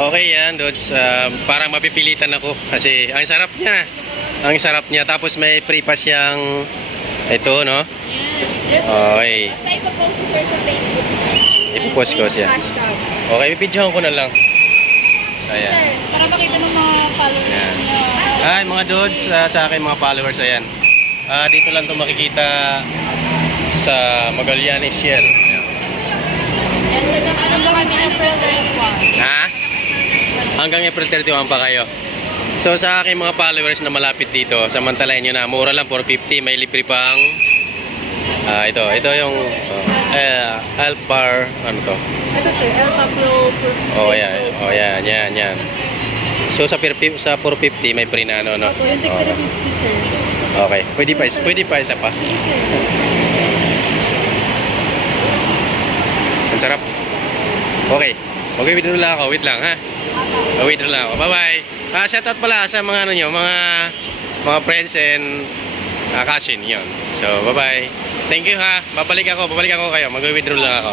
Okay yan, Dods. Parang mapipilitan ako kasi ang sarap niya. Ang sarap niya. Tapos may free pa siyang ito, no? Yes, sir. Okay. Basta ipapost ko sir sa Facebook. Ipopost ko siya. Hashtag. Okay, pipidyohan ko na lang. So, ayan. Sir, para makita ng mga followers Ayan. niyo. Ay, mga Dods, sa akin mga followers, ayan. Dito lang ito makikita sa Magallanes Shell. Ayan. Yes, nagkakaroon ba kami April 31? Ha? Hanggang April 31 pa kayo. So sa aking mga followers na malapit dito, samantalahin nyo na, mura lang, 450, may libre pang ito yung Alpar, ano to? Ito sir, Alpha Pro. Oh yan, yan. So sa 450 may free na ano, no? Opo, yung 350 sir. Okay, pwede pa isa pa. Sige sir. Ang sarap. Okay, mag-withdraw lang ako, wait lang ha. Withdraw lang ako, bye-bye. Shoutout pala sa mga ano nyo, mga friends and cousin yun. So, bye-bye. Thank you ha. Babalik ako kayo. Mag-withdraw lang ako.